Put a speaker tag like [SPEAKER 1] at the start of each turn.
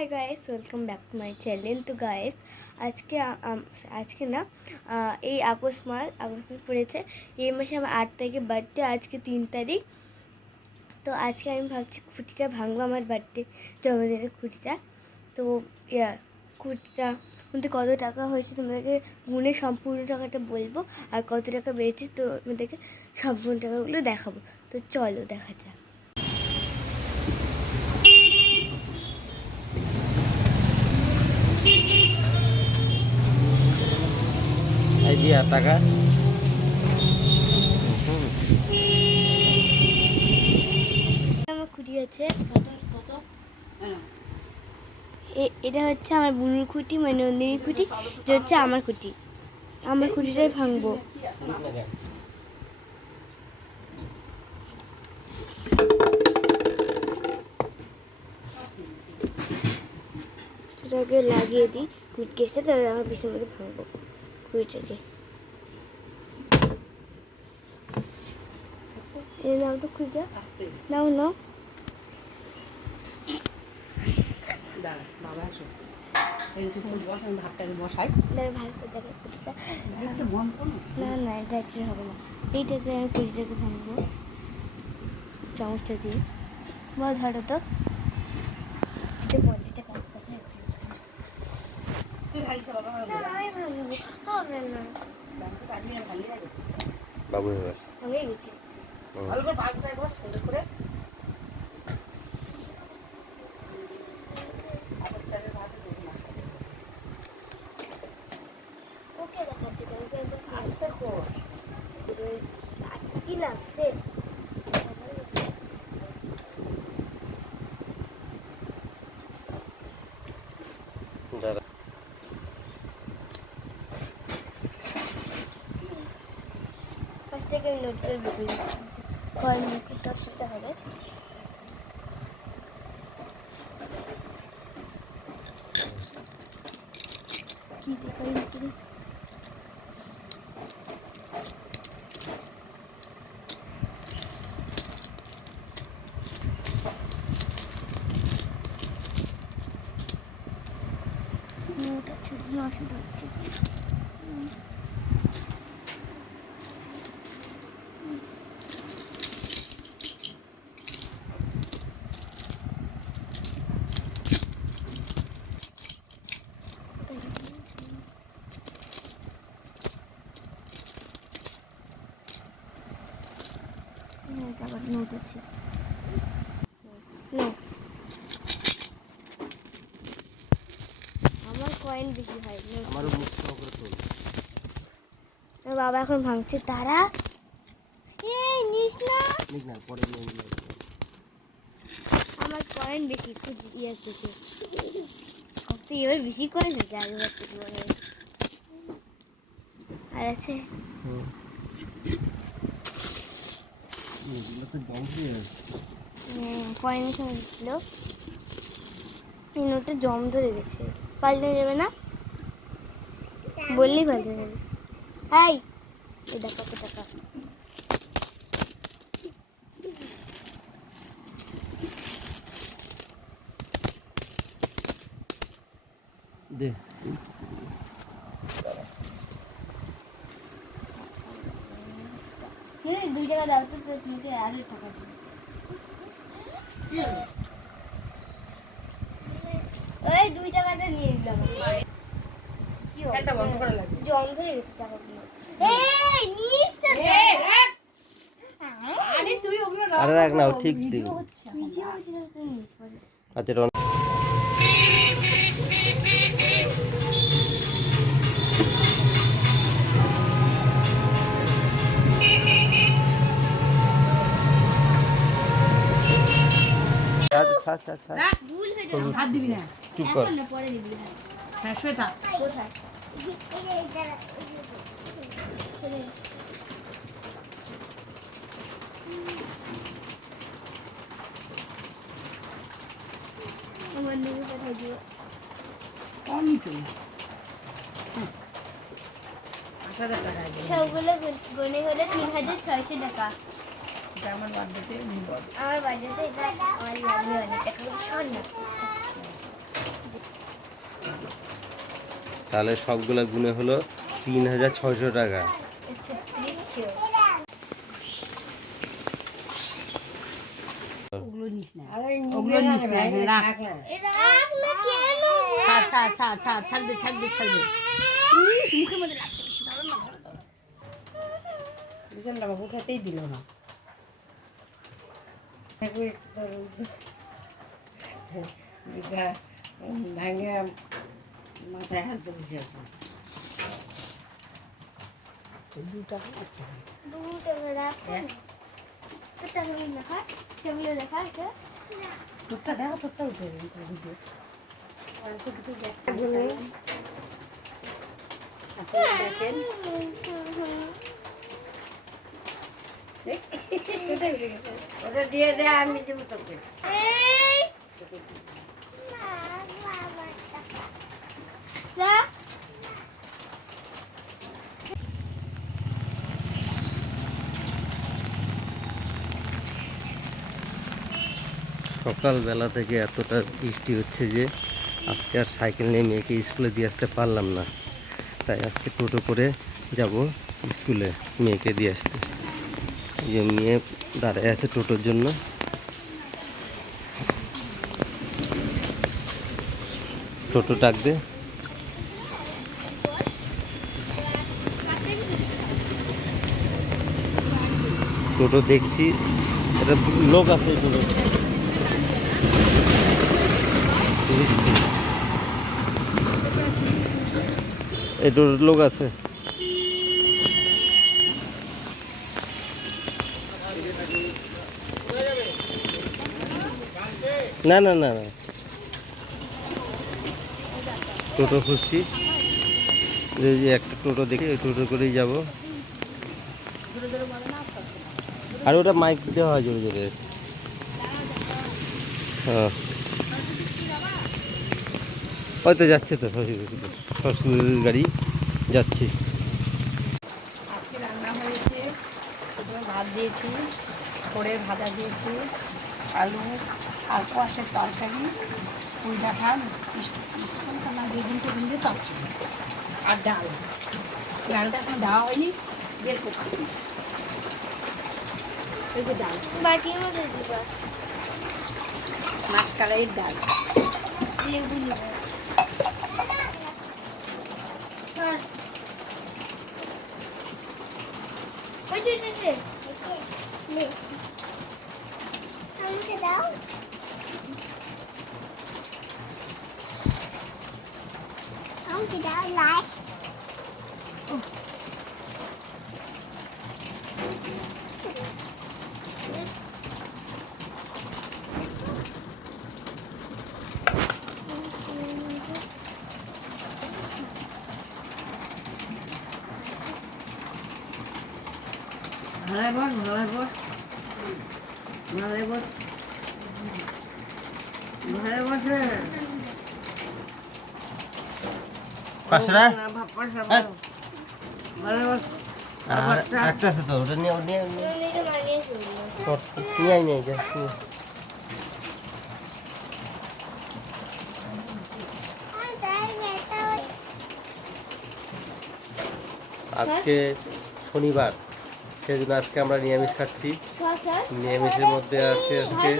[SPEAKER 1] Hi guys welcome back to my channel তো guys আজকে আজকে না এই আগস্ট মাস আগস্ট মাস পড়েছে। এই মাসে আমার আট তারিখে বার্থডে আজকে তিন তারিখ। তো আজকে আমি ভাবছি খুঁটিটা ভাঙবো আমার বার্থডে জন্মদিনের খুঁটিটা তো, ইয়া খুঁটিটা মধ্যে কত টাকা হয়েছে তোমাদেরকে গুণে সম্পূর্ণ টাকাটা বলব, আর কত টাকা বেড়েছে তো তোমাদেরকে সম্পূর্ণ টাকাগুলো দেখাবো। তো চলো, দেখা যাক। এটা হচ্ছে আমার বুনুর খুঁটি মানে নন্দিনীর খুঁটি, এটা হচ্ছে আমার খুঁটি। আমার খুঁটিটাই ভাঙবো। লাগিয়ে দিই খুঁটি কেসে তাহলে আমার মধ্যে ভাঙবো। খুঁটিটাকে এই নাও তো খুঁটিটা নাও নাও।
[SPEAKER 2] বাবা আসো।
[SPEAKER 1] না না এটা একটু হবে না। এইটাতে আমি পুরিটাকে ভাঙবো। চামচটা দিয়ে। বা ধরো তো এটা পঞ্চাশ টাকা আছে, দেখো একটা।
[SPEAKER 2] তুই ভাই বাবা
[SPEAKER 1] না, আমি ভাঙবো। হবে না
[SPEAKER 2] ব্যাংকে কাটিয়ে আর ভালো লাগে
[SPEAKER 3] বাবু এবার
[SPEAKER 1] হয়ে গেছে
[SPEAKER 2] ভালো করে পাকটায় বস সুন্দর করে আবার চালের ভাত দেবো না
[SPEAKER 1] ওকে দেখাচ্ছি তোমাকে একবার
[SPEAKER 2] আস্তে কর
[SPEAKER 1] কি লাগছে
[SPEAKER 3] দাঁড়া
[SPEAKER 1] ফার্স্ট থেকে আমি নোটগুলো ঢুকে দিচ্ছি মুকুট সুবিধা হবে। কি তুমি ওটা ছেড়ে অসুবিধা হচ্ছে এটা আবার নোট আছে। আমার কয়েন বেশি হয়
[SPEAKER 3] আমারও মুখ করে তোল
[SPEAKER 1] বাবা এখন ভাঙছে তারা এই নিস না।
[SPEAKER 3] নিক না পরে নিয়ে
[SPEAKER 1] আমার কয়েন বেশি খুব ইয়ে থেকে তো। এবার বেশি কয়েন হয়েছে আগেবার থেকে আর আছে?
[SPEAKER 3] হুম।
[SPEAKER 1] কয়েনের সময় ছিল এই নোটে জম ধরে গেছে। পাল্টে যাবে না? বললেই পাল্টে যাবে হাই এই দেখো কত টাকা।
[SPEAKER 3] দে
[SPEAKER 1] হ্যাঁ দুই টাকা দাও তো তো তোমাকে আরও টাকা দেবো ওই দুই টাকাটা নিয়ে নিলাম কি
[SPEAKER 2] বন্ধ করা লাগবে
[SPEAKER 1] জং ধরে গেছে টাকাগুলো এই নিস
[SPEAKER 2] আরে তুই ওগুলো
[SPEAKER 3] আরে রাখ না ঠিক
[SPEAKER 1] পরে
[SPEAKER 3] আচ্ছা
[SPEAKER 2] টাকা একদম।
[SPEAKER 1] সবগুলো গুন- হলে তিন হাজার ছয়শো টাকা।
[SPEAKER 2] এটা আমার বার্থডেতে
[SPEAKER 1] আমার বাড়িতে এটা আমার লাগবে অনেক টাকা করে
[SPEAKER 3] তাহলে সবগুলো গুণে হলো তিন হাজার ছয়শো টাকা।
[SPEAKER 2] ইস, মুখের মধ্যে না ধরো ধরো। বাবু খেতেই দিল না। ভাঙে মাথায় হাত দিয়েছে দুটা
[SPEAKER 1] দু টাকা রাখ তো টাকাগুলো দেখা সেগুলো দেখা এটা
[SPEAKER 2] তোরটা দেখো তোরটা উঠে দেখেন ওটা দিয়ে দে আমি দেবো তোকে।
[SPEAKER 3] সকালবেলা থেকে এতটা বৃষ্টি হচ্ছে যে আজকে আর সাইকেল নিয়ে মেয়েকে স্কুলে দিয়ে আসতে পারলাম না। তাই আজকে টোটো করে যাব স্কুলে মেয়েকে দিয়ে আসতে। যে মেয়ে দাঁড়ায় আছে টোটোর জন্য টোটো ডাক দে টোটো দেখছি এটা লোক আছে টোটো এই টোটোর লোক আছে না না না না। টোটো খুঁজছি। এই যে একটা টোটো দেখি ওই টোটো করেই যাব। আর ওটা মাইক দেওয়া হয় জোরে জোরে। হ্যাঁ। হয়তো যাচ্ছে তো শ্বশুরের গাড়ি যাচ্ছি।
[SPEAKER 2] আজকে রান্না হয়েছে ভাত দিয়েছি করে ভাজা দিয়েছি আলু আর কোয়াশের তরকারি পুঁই ডাঁটা না যেদিন সেদিন দিয়ে তরকারি। আর ডাল। ডালটা এখন দেওয়া হয়নি বের করতেছি এই যে ডাল।
[SPEAKER 1] বাটির মধ্যে দিবা
[SPEAKER 2] মাসকালাইয়ের ডাল।
[SPEAKER 1] লেবু হ্যাঁ। ওই যে যে। 东西
[SPEAKER 2] 的来。Hello, boss. 过来 boss. 过
[SPEAKER 3] 来 boss.
[SPEAKER 2] 过来
[SPEAKER 3] boss. একটা আছে তো ওটা নিয়ে নিয়ে নিয়ে। নিয়ে। আজকে শনিবার জন্য আজকে আমরা নিরামিষ খাচ্ছি। নিরামিষের মধ্যে আছে আজকে।